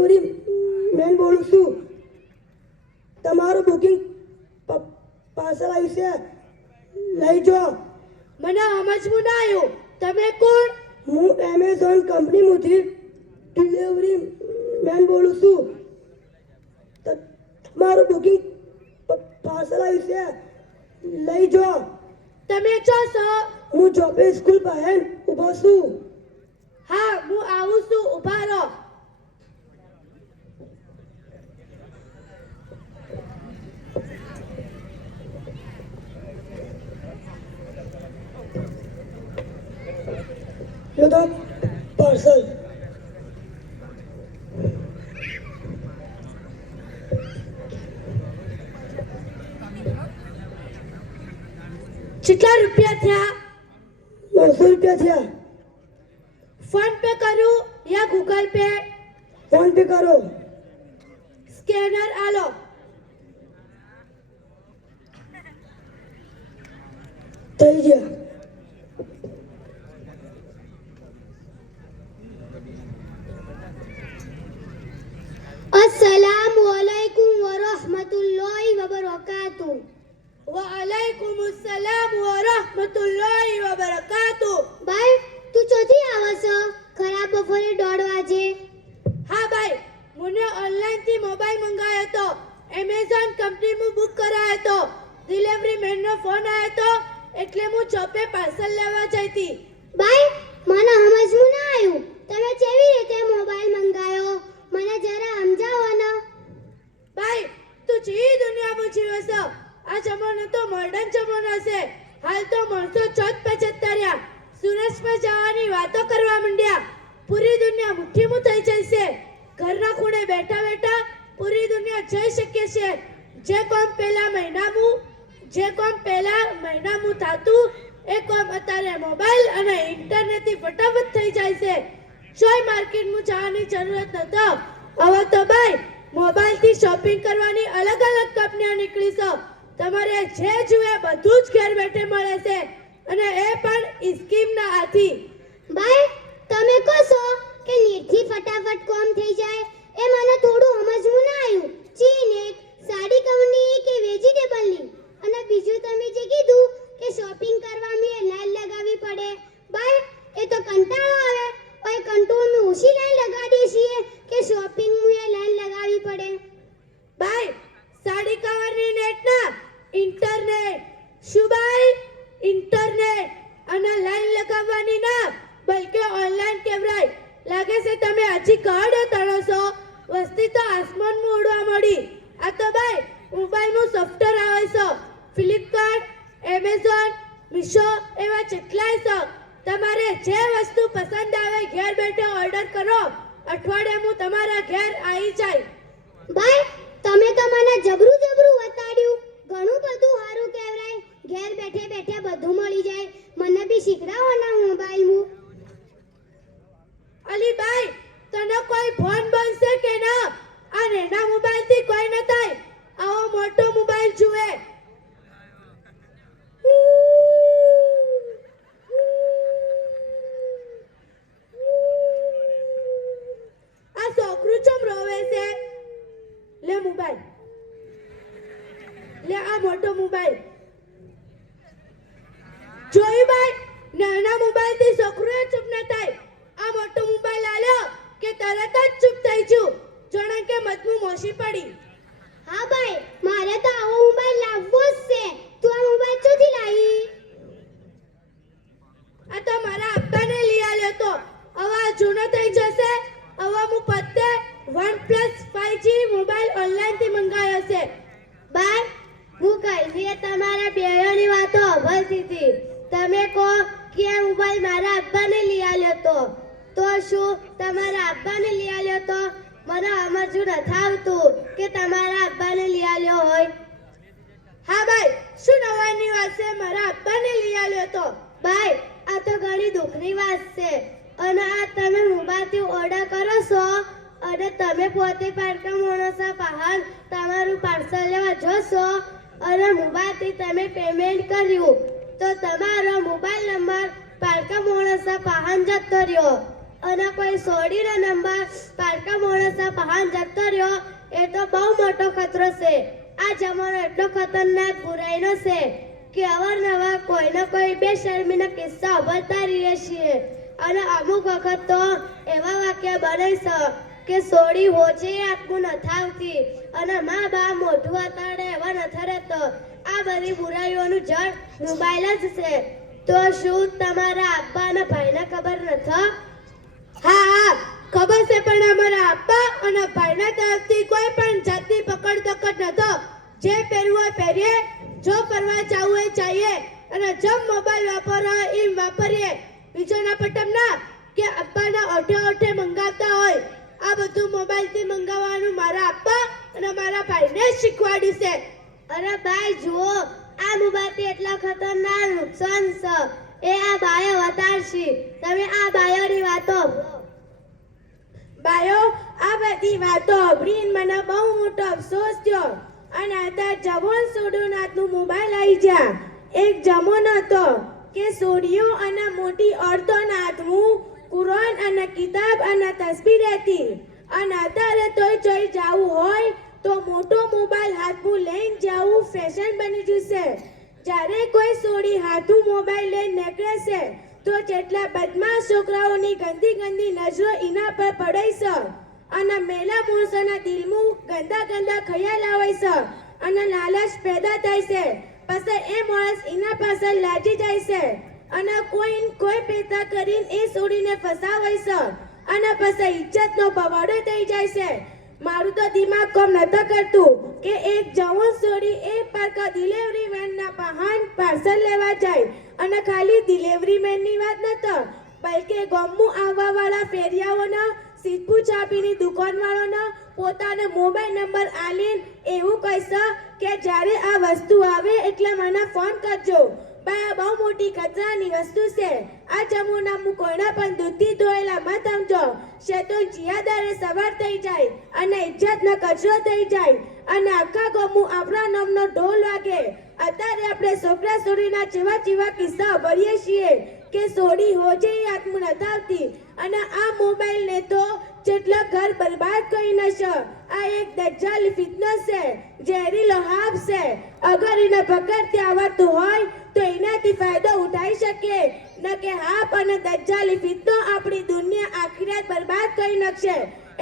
Delivery man બોલું છું. તમારું બુકિંગ પાર્સલ આવ્યું છે, લઈ જાઓ. મને સમજવું ના આવ્યું. તમે કોણ? હું એમેઝોન કંપનીમાંથી ડિલિવરી મેન બોલું છું. તમારું બુકિંગ પાર્સલ આવ્યું છે, લઈ જાઓ. તમે છો છો? હું જોબે સ્કૂલ બહાર ઊભો છું. હા, હું આવું છું, ઊભા રહો. લો તો પાર્સલ. કેટલા રૂપિયા થયા? 900 રૂપિયા થયા. ફોન પે કરું યા ગૂગલ પે? ફોન પે કરો. સ્કેનર આલો. થઈ ગયા. अस्सलामु अलैकुम वरहमतुल्लाहि वबरकातुह. વાલેકુમ અસલામ વરહમતુલ્લાહિ વબરકાતુહ. ભાઈ તું ચોથી આવે છે? ખરાબ બપોરે 1:30 વાગે. હા ભાઈ, મને ઓનલાઈન થી મોબાઈલ મંગાયો હતો. એમેઝોન કંપનીમાં બુક કરાયો હતો. ડિલિવરી મેનનો ફોન આવ્યો હતો, એટલે હું ચોપે પાર્સલ લેવા જઈ હતી. ભાઈ મને સમજવું ના આવ્યું. તમે કેવી રીતે મોબાઈલ મંગાયો? મને જરા સમજાવો ને. ભાઈ, તું જે દુનિયામાં જીવે છે, આ જમાનો તો મોડર્ન જમાનો છે. હાલ તો માણસો ચોથ પે જતા રહ્યા. સુરજ પર જવાની વાતો કરવા માંડ્યા. પૂરી દુનિયા મુઠ્ઠીમાં થઈ જાય છે. ઘરના ખૂણે બેઠા બેઠા પૂરી દુનિયા જઈ શકે છે. જે કામ પહેલા મહિનામાં થાતું, એ કામ અત્યારે મોબાઈલ અને ઇન્ટરનેટથી ફટાફટ થઈ જાય છે. જોઈ માર્કેટમાં જવાની જરૂરત નતો. હવે તો ભાઈ મોબાઈલથી શોપિંગ કરવાની અલગ અલગ કંપનીઓ નીકળી છે. તમારે જે જોઈએ બધું જ ઘેર બેઠે મળે છે, અને એ પણ સ્કીમના હાથી. ભાઈ તમે કહો છો કે નેટથી ફટાફટ કામ થઈ જાય, એ મને થોડું સમજવું ના આવ્યું. ચી નેટ? સાડી કંપની કે વેજીટેબલની? અને બીજું તમે જે કીધું કે શોપિંગ કરવામાં લાઈન લગાવવી પડે, ભાઈ એ તો કંટાળો આવે. ઓય કંટ્રોલમાં ઓછી લાઈન લગાડીએ છીએ કે શોપિંગમાં લાઈન લગાવવી પડે? ભાઈ, સાડી કવરની નેટ ના, ઇન્ટરનેટ. શું ભાઈ? ઇન્ટરનેટ અને લાઈન લગાવવાની ના, બલકે ઓનલાઈન કેવરાય. લાગે છે તમે હજી કાઢો તણો છો. વસ્તી તો આસમાનમાં ઉડવા મળી. આ તો ભાઈ મોબાઈલનું સોફ્ટવેર આવે છે. ફ્લિપકાર્ટ, એમેઝોન, મીશો એવા કેટલાય છે. તમારે જે વસ્તુ પસંદ આવે ઘેર બેઠે ઓર્ડર કરો, અઠવાડિયામાં તમારા ઘેર આવી જાય. ભાઈ તમે તો મને જબરું બતાડ્યું. ઘણું બધું સારું કહેવાય. ઘેર બેઠે બેઠે બધું મળી જાય. મને બી શીખડાવો ને મોબાઈલમાં. અલી ભાઈ, તને કોઈ ફોન બનશે કે ના? આ નાના મોબાઈલથી કોઈ ન થાય. આવો મોટો મોબાઈલ જુએ. આ છોકરું ચમ રોવે છે? લે મોબાઈલ, લે આ મોટો મોબાઈલ. જોયું ભાઈ, નાના મોબાઈલથી છોકરું ચૂપ ન થાય. આ મોટો મોબાઈલ આલ્યો કે તરત જ ચૂપ થઈ ગયું, જાણે કે મતનું મોસી પડી. હા ભાઈ, મારે તો આવો મોબાઈલ લાવવો જ છે. તું આ મોબાઈલ ચોથી લાવી? આ તો મારા અબ્બાને લઈ આલ્યો તો. હવે આ જૂનો થઈ જશે. હવે હું પત્તે OnePlus 5G મોબાઈલ ઓનલાઈનથી મંગાવ્યો છે. ભાઈ હું કઈ તમારા બેયોની વાતો અભલતી હતી. તમે કહો કે આ મોબાઈલ મારા અબ્બાને લઈ આલ્યો તો શું તમારા અબ્બાને લઈ આલ્યો તો? મને સમજવું નથી આવતું કે તમારા અબ્બાને લઈ આલ્યો હોય. હા ભાઈ, શું નવાઈની વાત છે? મારા અબ્બાને લઈ આલ્યો તો. ભાઈ આ તો ઘણી દુઃખની વાત છે. અને આ તમે મોબાઈલથી ઓર્ડર કરો છો અને તમે પોતે પારકા માણસો પહાડ તમારું પાર્સલ લેવા જશો અને મોબાઈલથી તમે પેમેન્ટ કર્યું, તો તમારો મોબાઈલ નંબર પારકા માણસો પહાડ જતો રહ્યો અને કોઈ સોડીનો નંબર પારકા માણસો પહાણ જતો રહ્યો એ તો બહુ મોટો ખતરો છે. આ જમાનો એટલો ખતરનાક બુરાઈનો છે કે અવારનવાર કોઈને કોઈ બેશરમીના કિસ્સા ઉભરતા રહીએ છીએ. અને અમુક વખત તો એવા વાક્ય બને છે કે સોડી હોજે આટલું નથી આવતી અને મા બા મોઢું અતાડે એવા નથી રહેતો. આ બધી બુરાઈઓનું જડ મોબાઈલ જ છે. તો શું તમારા અબ્બા અને ભાઈને ખબર નથી? હા ખબર છે, પણ અમારા અબ્બા અને ભાઈના તરફથી કોઈ પણ જાતની પકડ નતો. જે પહેરવું હોય પહેરીએ, જો ફરવા જવું હોય જઈએ અને જેમ મોબાઈલ વાપરવો હોય એમ વાપરીએ. બીજો ના પટમ ના કે અબ્બાના ઓઠે મંગાવતા હોય. આ બધું મોબાઈલથી મંગાવવાનું મારા અબ્બા અને મારા ભાઈને જ શીખવાડ્યું છે. અરે ભાઈ જુઓ, આ મોબાઈલથી એટલા ખતરનાક નુકસાન છે એ આ બાયો વતાડશી. તમે આ બાયોની વાતો બાયો આ બધી વાતો સાંભળીને મને બહુ મોટો અફસોસ થયો. અને અત્યારે જવાન સોડું નાથનું મોબાઈલ આવી જા. એક જમાનો હતો કે સોડિયો અને મોટી ઓરતોના હાથમાં કુરાન અને કિતાબ અને તસ્બીહ રહેતી. અને અત્યારે તોય જોઈ જવું હોય તો મોટો મોબાઈલ હાથમાં લઈને જવું ફેશન બની ગયું છે. જ્યારે કોઈ સોડી હાથું મોબાઈલ લઈને નીકળે છે તો જેટલા બદમાશ છોકરાઓની ગંદી નજરો એના પર પડે છે અને મેલા માણસોના દિલમાં ગંદા ખયાલ આવે છે અને લાલચ પેદા થાય છે. પછી એ માણસ એના પાછળ લાગી જાય છે અને કોઈ પેતા કરીને એ સોડીને ફસાવે છે અને પછી ઇજ્જતનો બવાડો થઈ જાય છે. મારું તો દિમાગ કામ નતો કરતું કે એક જવાન સોડી એક પારકા ડિલિવરી મેનના પહાણ પાર્સલ લેવા જાય અને ખાલી ડિલિવરી મેનની વાત નતો, બલકે ગામમાં આવવાવાળા ફેરિયાઓના સીધપુર ચાપીની દુકાનવાળાનો પોતાનો મોબાઈલ નંબર આલીને એવું કહેશે કે જ્યારે આ વસ્તુ આવે એટલે મને ફોન કરજો. ભાઈ આ બહુ મોટી કચરાની વસ્તુ છે. આ જમુનામું કોઈના પણ દૂધથી ધોયેલા મત સમજો. શેતોન જિયાદારે સવાર થઈ જાય અને ઇજ્જતનો કચરો થઈ જાય અને આખા ગામમાં આપણા નામનો ઢોલ વાગે. અત્યારે આપણે છોકરા સોડીના જેવા કિસ્સા ભરીએ છીએ કે સોડી હોજે હાથમાં નથી આવતી અને આ મોબાઈલને તો જેટલા ઘર બરબાદ કરી નાખશે. આ એક દજ્જાલ ફિતનો છે, ઝેરીલો હાપ છે. અગર એને પકડતી આવડતું હોય તો એનાથી ફાયદો ઉઠાઈ શકે, ન કે હાપ અને દજ્જાલી ફિતનો આપણી દુનિયા આખિરાત બરબાદ કરી નાખશે.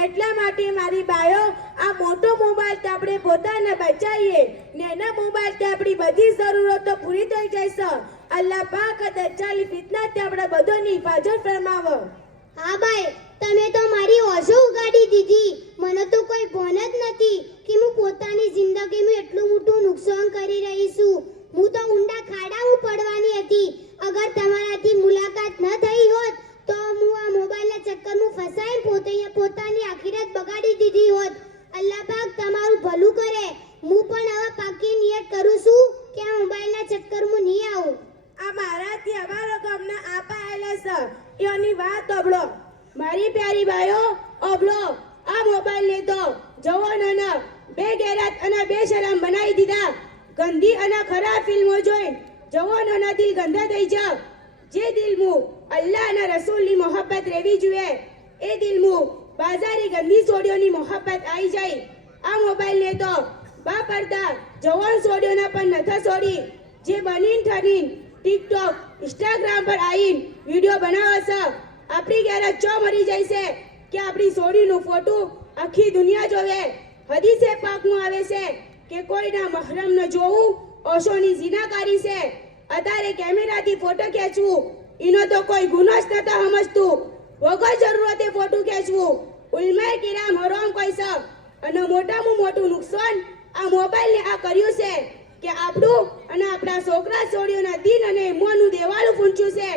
એટલા માટે મારી બાયો આ મોટો મોબાઈલ આપણે પોતાને બચાવીએ ને એના મોબાઈલથી આપણી બધી જરૂરતો પૂરી થઈ જશે. અલ્લાહ પાક દજ્જાલી ફિતનાથી આપણે બધાની હિફાજત ફરમાવો. હા ભાઈ, તમે તો મારી ઓછો ઉગાડી દીધી. મને તો કોઈ ભોન જ નથી કે હું પોતાની જિંદગીમાં એટલું મોટું નુકસાન કરી રહી છું. હું તો ઊંડા ખાડામાં પડવાની હતી. અગર તમારાથી મુલાકાત ન થઈ હોત તો હું આ મોબાઈલના ચક્કરમાં ફસાઈને પોતાની આખિરત બગાડી દીધી હોત. અલ્લાહ પાક તમારું ભલું કરે. હું પણ હવે પાકી નિયત કરું છું કે આ મોબાઈલના ચક્કરમાં નહીં આવું. આ મારાથી અમારા ગામના આપા આયેલા છે એની વાત સાંભળો. મારી પ્યારી બાયો ઓબળો, આ મોબાઈલ ને તો જવાનોને બેગેરત અને બેશરમ બનાવી દીધા. ગંદી અને ખરાબ ફિલ્મો જોઈ જવાનોના દિલ ગંદા થઈ જા. જે દિલમાં અલ્લાહ અને રસૂલની મોહબ્બત રહેવી જોઈએ એ દિલમાં બાજારી ગંદી સોડીઓની મોહબ્બત આવી જાય. આ મોબાઈલ ને તો બાપરદા જવાન સોડીઓના પણ નથી છોડી. જે બનીન ઠરીન ટિકટોક ઇન્સ્ટાગ્રામ પર આવીને વિડીયો બનાવે છે. આપણી ગેરજ ચો મરી જાય છે કે આપણી સોડીનું ફોટો આખી દુનિયા જોવે. હદીસે પાકમાં આવે છે કે કોઈના મહરમને જોવું ઓશોની ઝિનાકારી છે. અત્યારે કેમેરાથી ફોટો ખેંચવું એનો તો કોઈ ગુનો જ નતા સમજતું. વગર જરૂરતે ફોટો ખેંચવું ઉલમાએ કિરામ હરામ કહી છે. અને મોટામાં મોટું નુકસાન આ મોબાઈલને આ કર્યું છે કે આપણું અને આપણા છોકરા છોડીઓના દિન અને ઈમાનનું દેવાળું પૂંચ્યું છે.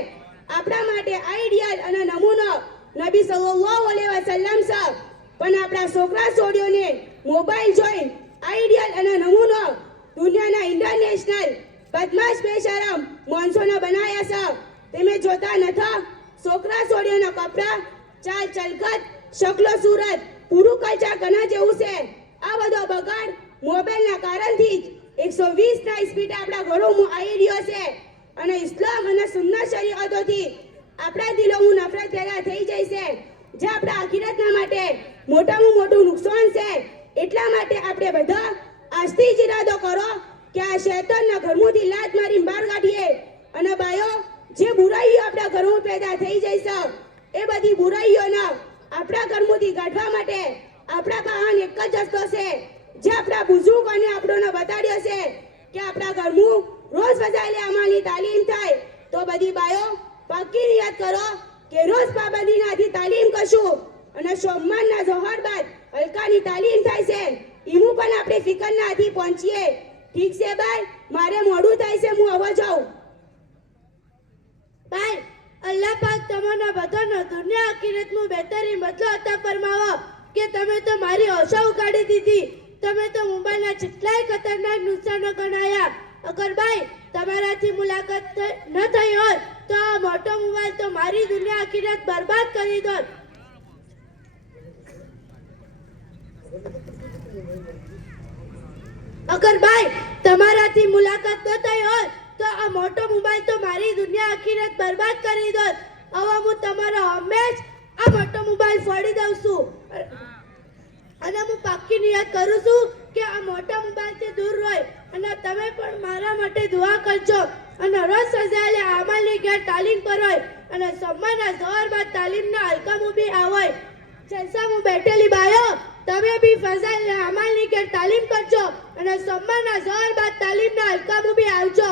આપણા માટે આઈડિયલ અને નમૂનો નબી સલ્લલ્લાહુ અલૈહિ વસલ્લમ છે, પણ આપણા છોકરા છોડીઓને મોબાઈલ જોઈ આઈડિયલ અને નમૂનો દુનિયાના ઇન્ટરનેશનલ બદમાશ બેશરમ માણસોને બનાવ્યા છે. તમે જોતા નથી છોકરા છોડીઓના કપડા, ચાલ ચલકત, શકલો સુરત, પૂરું કલ્ચર કના જેવું છે. આ બધો બગાડ મોબાઈલના કારણથી જ 120 સ્પીડ આપણા ઘરોમાં આવી રહ્યો છે. અને ઇસ્લામ અને સુન્નત શરીયતોથી આપણા દિલોમાં નફરત પેદા થઈ જાય છે. જે આપણા આખિરતના માટે મોટામાં મોટું નુકસાન છે. એટલા માટે આપણે બધા આજથી જ ઈરાદો કરો કે આ શેતાનના ઘરમાંથી લાત મારીને બહાર કાઢીએ. અને બાયો, જે બુરાઈઓ આપણા ઘરમાં પેદા થઈ જાય છે એ બધી બુરાઈઓને આપણા ઘરમાંથી કાઢવા માટે આપણા પાસે એક જ રસ્તો છે, જે આપણા બુઝુર્ગોને આપણને બતાડ્યો છે કે આપણા ઘરનું રોજ ફજાઈલે અમાલની તાલીમ થાય. તો બધી બાયો પાક્કી નિયત કરો કે રોજ પાબંદીનાથી તાલીમ કરશું. અને સોમવારના જોહર બાદ હલકાની તાલીમ થાય છે, એનું પણ આપણે ફિકરના હાથી પહોંચીએ. ઠીક છે ભાઈ, મારે મોડું થાય છે, હું હવે જાઉં. ભાઈ, અલ્લાહ પાક તમને બધાનો દુનિયા આખિરતનું બહેતરીન બદલો અતા ફરમાવો કે તમે તો મારી ઓછા ઉગાડી દીધી. તમે તો મોબાઈલના જેટલાય ખતરનાક નુકસાનો ગણાયા. અગર ભાઈ તમારાથી મુલાકાત ન થઈ હોત તો આ મોટો મોબાઈલ તો મારી દુનિયા આખિરત બરબાદ કરી દોત. અગર ભાઈ તમારાથી મુલાકાત ન થઈ હોત તો આ મોટો મોબાઈલ તો મારી દુનિયા આખિરત બરબાદ કરી દોત. હવે હું તમારો હંમેશ આ મોટો મોબાઈલ ફોડી દઉં છું. અને હું પાક્કી નિયત કરું છું કે આ મોટા મોબાઈલથી દૂર રહો. અને તમે પણ મારા માટે દુઆ કરજો. અને રોજ સજાયેલી અમાલની ઘેર તાલીમ કરો. અને સોમવારના જોહર બાદ તાલીમના હલકામાં બી આવો. જલસામાં બેઠેલી બાયો, તમે બી ફજાઈલ અમાલની ઘેર તાલીમ કરજો. અને સોમવારના જોહર બાદ તાલીમના હલકામાં બી આવજો.